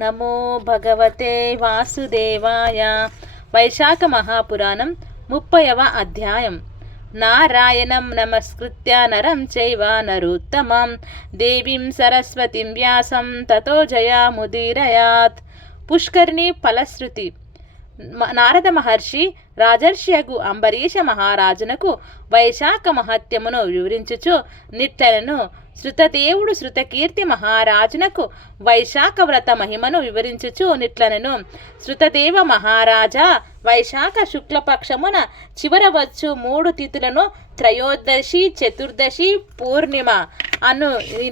నమో భగవతే వాసుదేవాయ. వైశాఖ మహాపురాణం 30వ అధ్యాయం. నారాయణం నమస్కృత్య నరం చైవ నరోత్తమం దేవీం సరస్వతిం వ్యాసం తతో జయాముదీరయాత్. పుష్కరిణి ఫలశ్రుతి. నారద మహర్షి రాజర్షియగు అంబరీష మహారాజునకు వైశాఖ మహత్యమును వివరించుచు నిట్టలను, శృతదేవుడు శృతకీర్తి మహారాజునకు వైశాఖ వ్రత మహిమను వివరించుచు నిట్లనను. శృతదేవ మహారాజా, వైశాఖ శుక్లపక్షమున చివర వచ్చు 3 తిథులను త్రయోదశి, చతుర్దశి, పూర్ణిమ అను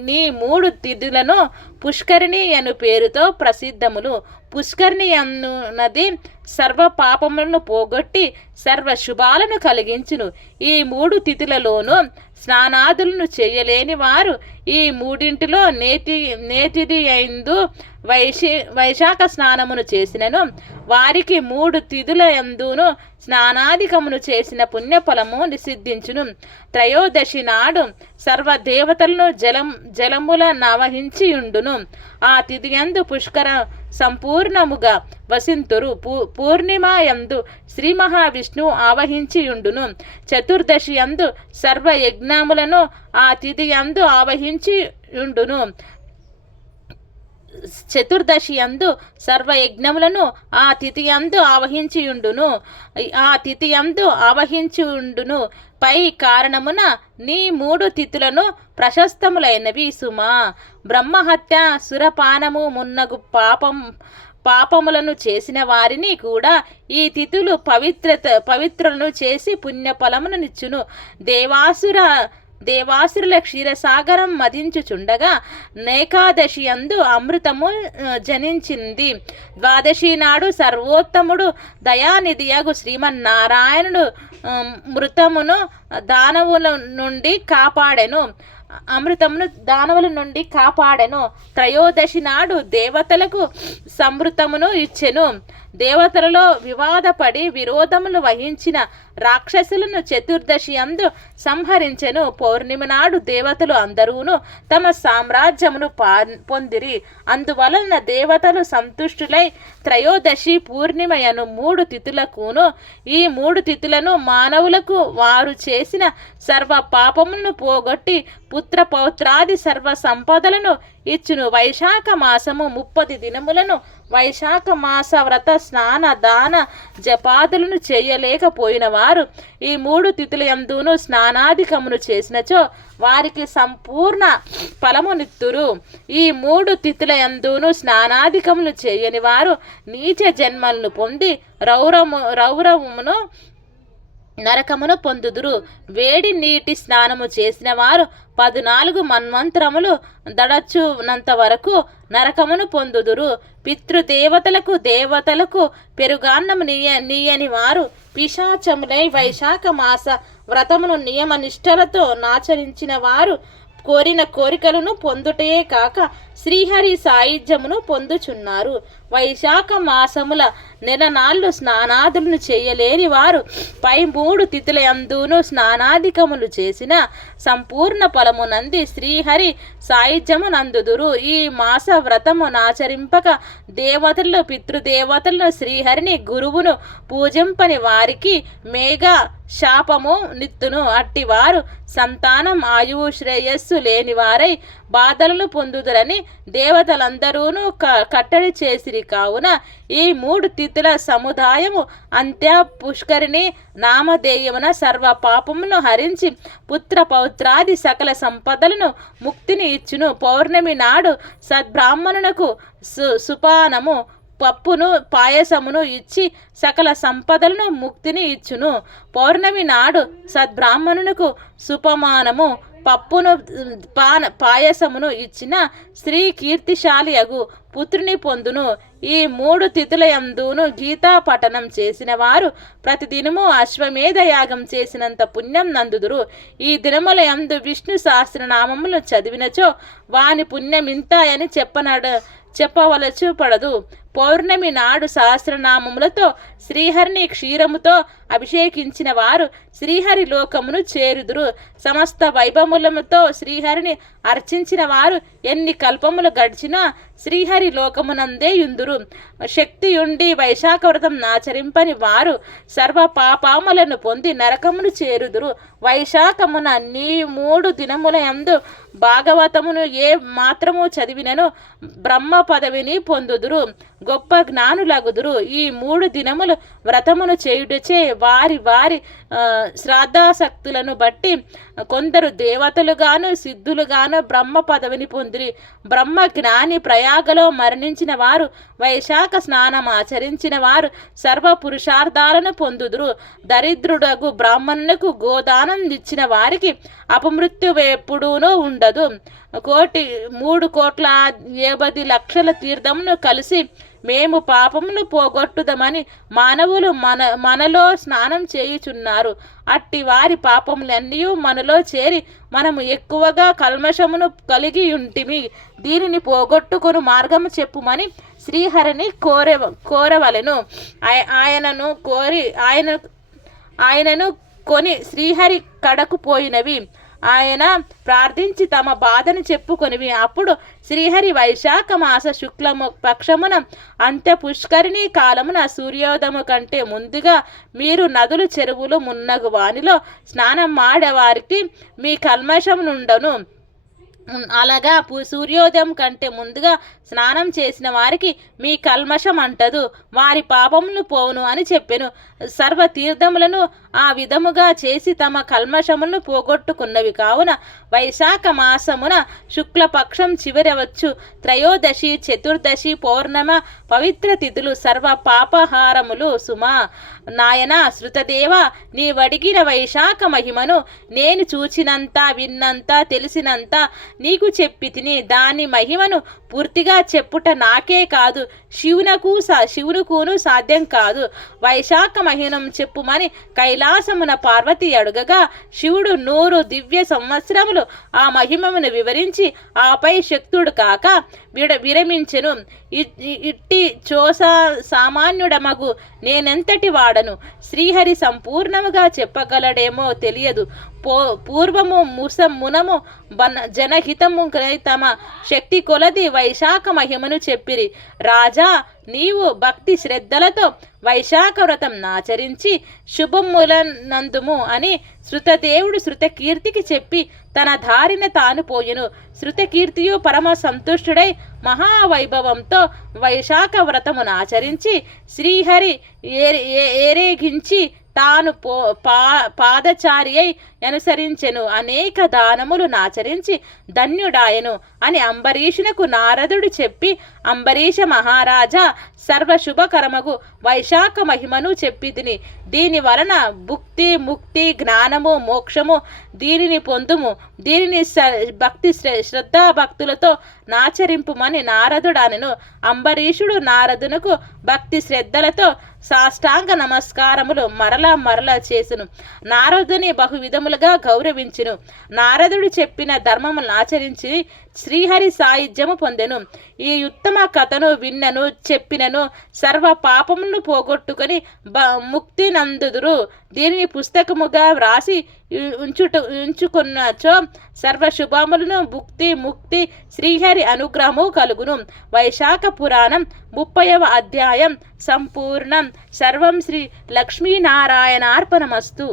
నీ 3 తిథులను పుష్కరిణి అను పేరుతో ప్రసిద్ధములు. పుష్కరిణి అన్నది సర్వ పాపములను పోగొట్టి సర్వ శుభాలను కలిగించును. ఈ 3 తిథులలోనూ స్నానాదులను చేయలేని వారు ఈ మూడింటిలో నేతిది యందు వైశాఖ స్నానమును చేసినను వారికి 3 తిథుల యందును స్నానాధికమును చేసిన పుణ్యఫలము నిసిద్ధించును. త్రయోదశి నాడు సర్వదేవతలను జలముల నవహించియుండును. ఆ తిథి యందు పుష్కర సంపూర్ణముగా వసింతురు. పూర్ణిమ యందు శ్రీ మహావిష్ణువు ఆవహించియుండును. చతుర్దశి యందు సర్వ యజ్ఞములను ఆ తిథి యందు ఆవహించియుండును. చతుర్దశి యందు సర్వయజ్ఞములను ఆ తిథి యందు ఆవహించుండును. పై కారణమున నీ 3 తిథులను ప్రశస్తములైనవి సుమా. బ్రహ్మహత్య, సురపానము మున్నగు పాపములను చేసిన వారిని కూడా ఈ తిథులు పవిత్రులను చేసి పుణ్యఫలమును నిచ్చును. దేవాసురుల క్షీరసాగరం మదించుచుండగా ఏకాదశి యందు అమృతము జనించింది. ద్వాదశి నాడు సర్వోత్తముడు దయానిధియగు శ్రీమన్నారాయణుడు మృతమును దానవుల నుండి కాపాడెను. త్రయోదశి నాడు దేవతలకు సమృతమును ఇచ్చెను. దేవతలలో వివాదపడి విరోధములు వహించిన రాక్షసులను చతుర్దశి యందు సంహరించెను. పౌర్ణిమ నాడు దేవతలు అందరూను తమ సామ్రాజ్యమును పొందిరి. అందువలన దేవతలు సంతుష్టులై త్రయోదశి, పూర్ణిమయను 3 తిథులకును ఈ 3 తిథులను మానవులకు వారు చేసిన సర్వ పాపములను పోగొట్టి పుత్ర పౌత్రాది సర్వ సంపదలను ఇచ్చును. వైశాఖ మాసము 30 దినములను వైశాఖ మాస వ్రత స్నాన దాన జపాదులను చేయలేకపోయిన వారు ఈ 3 తిథుల యందును స్నానాధికమును చేసినచో వారికి సంపూర్ణ ఫలమునిత్తురు. ఈ 3 తిథుల యందును స్నానాధికములు చేయని వారు నీచ జన్మలను పొంది రౌరవమును నరకమును పొందుదురు. వేడి నీటి స్నానము చేసిన వారు 14 మన్వంతరములు దడచునంత వరకు నరకమును పొందుదురు. దేవతలకు పెరుగాన్నము నీయని వారు పిశాచములై వైశాఖ మాస వ్రతమును నియమ నిష్టలతో నాచరించిన వారు కోరిన కోరికలను పొందుటే కాక శ్రీహరి సాయుధ్యమును పొందుచున్నారు. వైశాఖ మాసముల నెలనాళ్ళు స్నానాదులను చేయలేని వారు పై 3 తిథుల యందును స్నానాధికములు చేసిన సంపూర్ణ ఫలమునంది శ్రీహరి సాయుధ్యము నందుదురు. ఈ మాస వ్రతము నాచరింపక దేవతలు పితృదేవతలను శ్రీహరిని గురువును పూజింపని వారికి మేఘ శాపము నిత్తును. అట్టివారు సంతానం, ఆయువు, శ్రేయస్సు లేని వారై బాధలను పొందుదురని దేవతలందరూను కట్టడి చేసిరి. కావున ఈ 3 తిథుల సముదాయము అంత్య పుష్కరిణి నామధేయమున సర్వ పాపమును హరించి పుత్ర పౌత్రాది సకల సంపదలను ముక్తిని ఇచ్చును. పౌర్ణమి నాడు సద్బ్రాహ్మణునకు సుపానము, పప్పును, పాయసమును ఇచ్చి సకల సంపదలను ముక్తిని ఇచ్చును. పౌర్ణమి నాడు సద్బ్రాహ్మణునకు సుపమానము, పప్పును, పాయసమును ఇచ్చిన స్త్రీ కీర్తిశాలి అగు పుత్రుని పొందును. ఈ 3 తిథుల యందును గీతా పఠనం చేసిన వారు ప్రతిదినము అశ్వమేధ యాగం చేసినంత పుణ్యం నందుదురు. ఈ దినముల యందు విష్ణు సహస్రనామములు చదివినచో వాని పుణ్యమింత అని చెప్పవలచు పడదు. పౌర్ణమి నాడు సహస్రనామములతో శ్రీహరిని క్షీరముతో అభిషేకించిన వారు శ్రీహరి లోకమును చేరుదురు. సమస్త వైభవములతో శ్రీహరిని అర్చించిన వారు ఎన్ని కల్పములు గడిచినా శ్రీహరి లోకమునందే యుందురు. శక్తియుండి వైశాఖ వ్రతం ఆచరింపని వారు సర్వ పాపములను పొంది నరకమును చేరుదురు. వైశాఖమున నీ 3 దినముల యందు భాగవతమును ఏ మాత్రము చదివినను బ్రహ్మ పదవిని పొందుదురు, గొప్ప జ్ఞానులగుదురు. ఈ 3 దినములు వ్రతమును చేయుటచే వారి వారి శ్రద్ధాశక్తులను బట్టి కొందరు దేవతలుగాను సిద్ధులుగాను బ్రహ్మ పదవిని పొందిరి. బ్రహ్మ జ్ఞాని ప్రయాగలో మరణించిన వారు వైశాఖ స్నానం ఆచరించిన వారు సర్వ పురుషార్థాలను పొందుదురు. దరిద్రుడగు బ్రాహ్మణులకు గోదానం ఇచ్చిన వారికి అపమృత్యు ఎప్పుడూనూ ఉండదు. 3,50,00,000 తీర్థమును కలిసి మేము పాపమును పోగొట్టుదమని మానవులు మనలో స్నానం చేయుచున్నారు. అట్టి వారి పాపములన్నీ మనలో చేరి మనము ఎక్కువగా కల్మషమును కలిగి ఉంటిమి. దీనిని పోగొట్టుకొను మార్గము చెప్పుమని శ్రీహరిని కోరవలెను. ఆయనను కొని శ్రీహరి కడకు పోయినవి. ఆయన ప్రార్థించి తమ బాధను చెప్పుకొనివి. అప్పుడు శ్రీహరి వైశాఖ మాస శుక్లము పక్షమున అంత్య పుష్కరిణి కాలమున సూర్యోదయము కంటే ముందుగా మీరు నదులు చెరువులు మున్నగు వానిలో స్నానం ఆడేవారికి మీ కల్మషం నుండను. అలాగా సూర్యోదయం కంటే ముందుగా స్నానం చేసిన వారికి మీ కల్మషం అంటదు, వారి పాపములు పోవును అని చెప్పెను. సర్వ తీర్థములను ఆ విధముగా చేసి తమ కల్మషములను పోగొట్టుకున్నవి. కావున వైశాఖ మాసమున శుక్లపక్షం చివరవచ్చు త్రయోదశి, చతుర్దశి, పౌర్ణమ పవిత్ర తిథులు సర్వ పాపహారములు సుమా. నాయన శృతదేవ, నీవడిగిన వైశాఖ మహిమను నేను చూచినంత విన్నంత తెలిసినంత నీకు చెప్పి తిని. దాని మహిమను పూర్తిగా చెప్పుట నాకే కాదు శివునుకును సాధ్యం కాదు. వైశాఖ మహిమం చెప్పుమని కైలాసమున పార్వతి అడుగగా శివుడు 100 దివ్య సంవత్సరములు ఆ మహిమమును వివరించి ఆపై శక్తుడు కాక విరమించెను. ఇట్టి సామాన్యుడమగు నేనెంతటి వాడను? శ్రీహరి సంపూర్ణముగా చెప్పగలడేమో తెలియదు. పూర్వము మునము జనహితము తమ శక్తి కొలది వైశాఖ మహిమను చెప్పిరి. రాజా, నీవు భక్తి శ్రద్ధలతో వైశాఖ వ్రతం ఆచరించి శుభములనందుము అని శృతదేవుడు శృతకీర్తికి చెప్పి తన దారిన తాను పోయెను. శృతకీర్తియు పరమ సంతుష్టుడై మహావైభవంతో వైశాఖ వ్రతమును ఆచరించి శ్రీహరి ఏరేగించి తాను పాదచారి అయి అనుసరించెను. అనేక దానములు నాచరించి ధన్యుడాయను అని అంబరీషునకు నారదుడు చెప్పి, అంబరీష మహారాజా, సర్వశుభకరమగు వైశాఖ మహిమను చెప్పి తిని. దీని వలన భుక్తి, ముక్తి, జ్ఞానము, మోక్షము దీనిని పొందుము. దీనిని భక్తి శ్రద్ధాభక్తులతో నాచరింపుమని నారదుడానెను. అంబరీషుడు నారదునకు భక్తి శ్రద్ధలతో సాష్టాంగ నమస్కారములు మరలా చేసును. నారదుని బహువిధములుగా గౌరవించును. నారదుడు చెప్పిన ధర్మములను ఆచరించి శ్రీహరి సాయుధ్యము పొందెను. ఈ ఉత్తమ కథను విన్నను చెప్పినను సర్వ పాపములను పోగొట్టుకొని ముక్తి నందుదురు. దీనిని పుస్తకముగా వ్రాసి ఉంచుకున్నచో సర్వ శుభములను భుక్తి ముక్తి శ్రీహరి అనుగ్రహము కలుగును. వైశాఖ పురాణం 30వ అధ్యాయం సంపూర్ణం. సర్వం శ్రీ లక్ష్మీనారాయణార్పణమస్తు.